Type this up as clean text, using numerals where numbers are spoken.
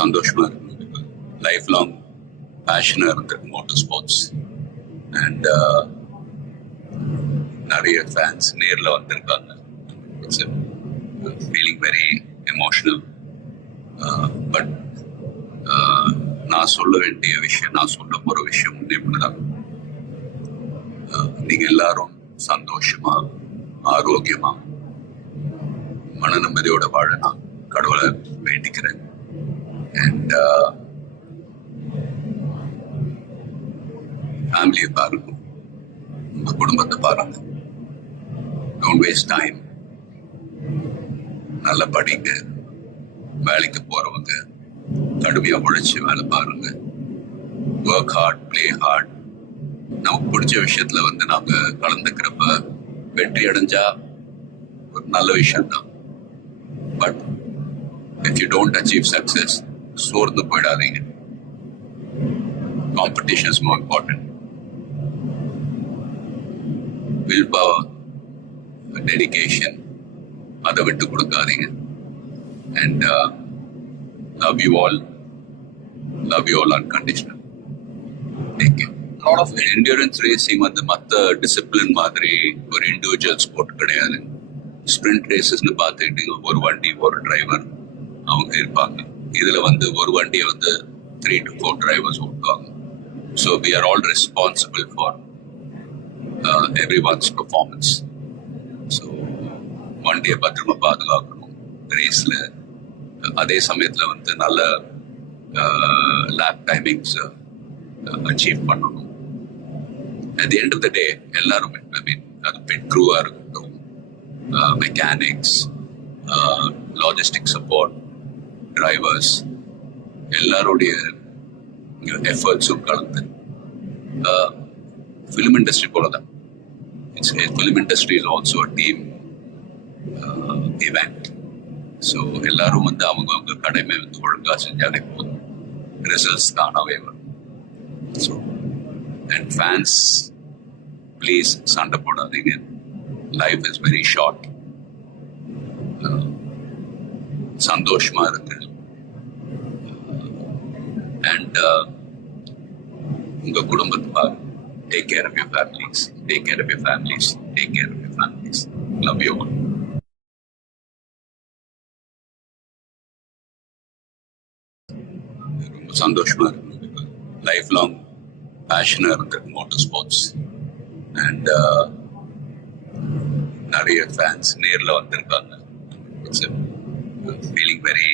சந்தோஷமா இருக்கு. Life long பேஷனா இருக்கு மோட்டார் ஸ்போர்ட்ஸ். அண்ட் நிறைய ஃபேன்ஸ் நேரில் வந்திருக்காங்க. It's feeling very emotional. But நான் சொல்ல வேண்டிய விஷயம், நான் சொல்ல போற விஷயம் இப்படிதான். நீங்க எல்லாரும் சந்தோஷமா, ஆரோக்கியமா, மன நிம்மதியோட வாழ நான் கடவுளை வேண்டிக்கிறேன். அண்ட் ஃபேமிலியை பாருங்க, உங்க குடும்பத்தை பாருங்க. Don't waste time. நல்லா படிங்க. வேலைக்கு போறவங்க கடுமையா உழைச்சு வேலை பாருங்க. Work hard, play hard. நமக்கு பிடிச்ச விஷயத்துல நாம கலந்துக்கிறப்ப வெற்றி அடைஞ்சா ஒரு நல்ல விஷயம் தான். But if you don't achieve success, சோர்ந்து போயிடாதீங்க. Competition is more important. Willpower, dedication, அதை விட்டு கொடுக்காதீங்க. And love you all unconditional. Take care. lot of endurance racing மற்ற டிசிப்ளின் மாதிரி ஒரு இண்டிவிஜுவல் ஸ்போர்ட் கிடையாது. ஸ்பிரிண்ட் ரேசஸ்னு பார்த்துக்கிட்டீங்க, ஒரு வண்டி ஒரு டிரைவர் அவங்க இருப்பாங்க. இதுல ஒரு வண்டியை 3 to 4 டிரைவர்ஸ் ஓட்டுவாங்க. So we are all responsible for everyone's performance. So வண்டியை பத்திரமா பாதுகாக்கணும் ரேஸ்ல. அதே சமயத்துல நல்ல லேப் டைமிங்ஸ் அச்சீவ் பண்ணணும். At the end of the day, எல்லாரும் அது பிட் க்ரூவா இருக்கட்டும், மெக்கானிக்ஸ், லாஜிஸ்டிக் சப்போர்ட், டிரைவர்ஸ், எல்லாருடைய எஃபர்ட்ஸும் கலந்து ஃபிலிம் இண்டஸ்ட்ரி போல தான். Film industry is also a team event. So எல்லாரும் அவங்க கடமை ஒழுங்கா செஞ்சாலே போதும், ரிசல்ட்ஸ் தானாவே வரும். ஸோ and fans, please சண்டை போடாதீங்க. Life is very short. சந்தோஷமா இருக்கு. அண்ட் உங்க குடும்பத்தை பாருங்க. Take care of your families. Take care of your families. Take care of your families. Love you all. ரொம்ப சந்தோஷமா இருக்கு. லைஃப் லாங் பேஷனா இருக்கு மோட்டார் ஸ்போர்ட்ஸ். அண்ட் நிறைய ஃபேன்ஸ் நேரில் வந்திருக்காங்க. It's feeling very